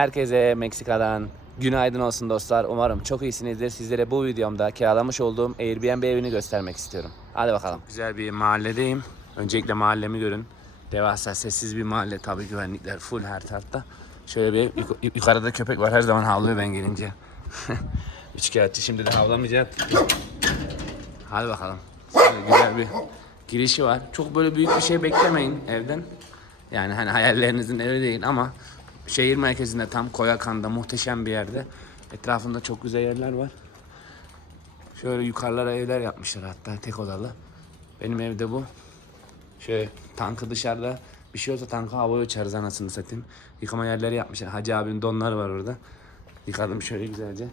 Herkese Meksika'dan günaydın olsun dostlar. Umarım çok iyisinizdir. Sizlere bu videomda kiralamış olduğum Airbnb evini göstermek istiyorum. Hadi bakalım. Güzel bir mahalledeyim. Öncelikle mahallemi görün. Devasa sessiz bir mahalle. Tabii güvenlikler full her tarafta. Şöyle bir yuk- yukarıda köpek var. Her zaman havlıyor ben gelince. Üçkağıtçı şimdi de havlamayacak. Hadi bakalım. Şöyle güzel bir girişi var. Çok böyle büyük bir şey beklemeyin evden. Yani hani hayallerinizin evi değil ama şehir merkezinde tam Koyakan'da muhteşem bir yerde. Etrafında çok güzel yerler var. Şöyle yukarılara evler yapmışlar hatta tek odalı. Benim evde bu. Şöyle tankı dışarıda bir şey olsa tankı havaya uçarız anasını satayım. Yıkama yerleri yapmışlar. Hacı abinin donları var orada. Yıkadım şöyle güzelce.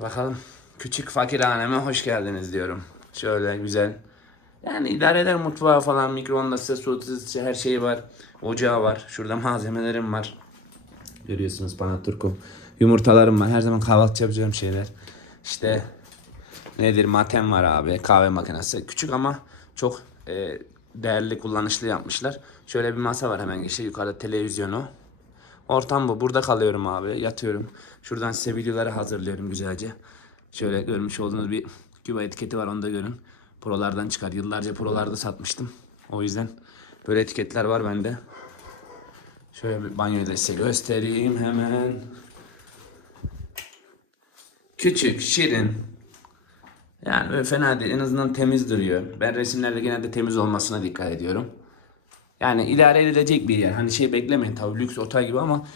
Bakalım küçük fakirhaneme hoş geldiniz diyorum. Şöyle güzel. Yani idare eder mutfağı falan, mikroondası, su ısıtıcısı her şeyi var. Ocağı var. Şurada malzemelerim var. Görüyorsunuz bana turkum. Yumurtalarım var. Her zaman kahvaltı yapacağım şeyler. İşte nedir matem var abi. Kahve makinesi. Küçük ama çok e, değerli kullanışlı yapmışlar. Şöyle bir masa var hemen işte yukarıda televizyonu. Ortam bu. Burada kalıyorum abi. Yatıyorum. Şuradan size videoları hazırlıyorum güzelce. Şöyle görmüş olduğunuz bir Küba etiketi var. Onu da görün. Prolardan çıkar. Yıllarca prolarda satmıştım. O yüzden böyle etiketler var bende. Şöyle bir banyoyu da size göstereyim hemen. Küçük, şirin. Yani böyle fena değil. En azından temiz duruyor. Ben resimlerde genelde temiz olmasına dikkat ediyorum. Yani idare edilecek bir yer. Hani şey beklemeyin tabii lüks otel gibi ama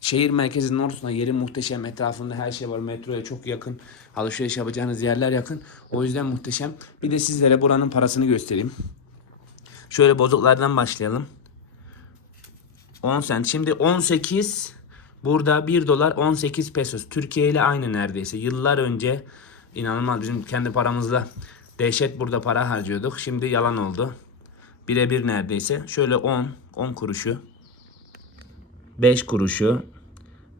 şehir merkezinin ortasında yeri muhteşem. Etrafında her şey var. Metroya çok yakın. Alışveriş yapacağınız yerler yakın. O yüzden muhteşem. Bir de sizlere buranın parasını göstereyim. Şöyle bozuklardan başlayalım. 10 sent. Şimdi 18 burada 1 dolar 18 pesos. Türkiye ile aynı neredeyse. Yıllar önce inanılmaz bizim kendi paramızla dehşet burada para harcıyorduk. Şimdi yalan oldu. Birebir neredeyse. Şöyle 10, 10 kuruşu, 5 kuruşu,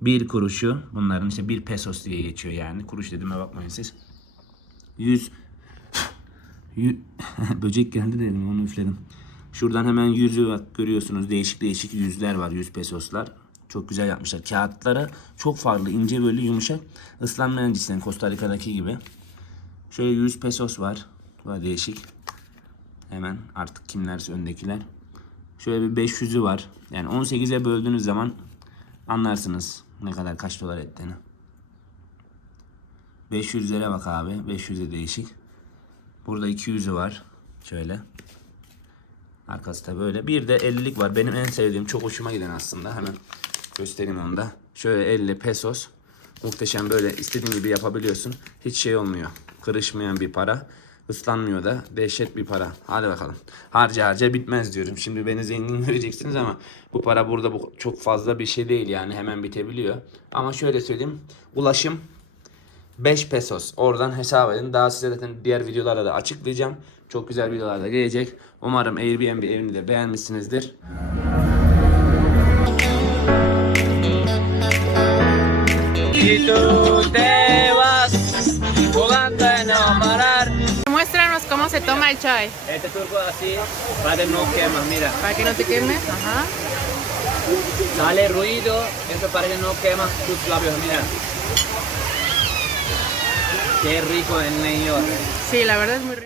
1 kuruşu. Bunların işte 1 pesos diye geçiyor yani. Kuruş dediğime bakmayın siz. 100 Yü- Böcek geldi dedim onu üfledim. Şuradan hemen yüzü bak görüyorsunuz değişik değişik yüzler var 100 pesoslar. Çok güzel yapmışlar. Kağıtları çok farklı ince böyle yumuşak. Islanmayan cinsten Costa Rica'daki gibi. Şöyle 100 pesos var. Var değişik. Hemen artık kimlerse öndekiler. Şöyle bir 500'ü var. Yani 18'e böldüğünüz zaman anlarsınız ne kadar kaç dolar ettiğini. 500'lere bak abi. 500'e değişik. Burada 200'ü var. Şöyle. Arkası da böyle. Bir de 50'lik var. Benim en sevdiğim, çok hoşuma giden aslında. Hemen göstereyim onu da. Şöyle 50 pesos. Muhteşem böyle istediğin gibi yapabiliyorsun. Hiç şey olmuyor. Kırışmayan bir para. Islanmıyor da. Dehşet bir para. Hadi bakalım. Harca harca bitmez diyorum. Şimdi beni zengin göreceksiniz ama bu para burada bu çok fazla bir şey değil yani. Hemen bitebiliyor. Ama şöyle söyleyeyim. Ulaşım 5 pesos. Oradan hesap edin. Daha size zaten diğer videolarda da açıklayacağım. Çok güzel videolar da gelecek. Umarım Airbnb evini de beğenmişsinizdir. Y tú Se toma el chai. Este turco así, para que no quemas, mira. Para que no te queme. Ajá. Sale ruido, eso para que no quemas tus labios, mira. Qué rico el niño. Sí, la verdad es muy rico.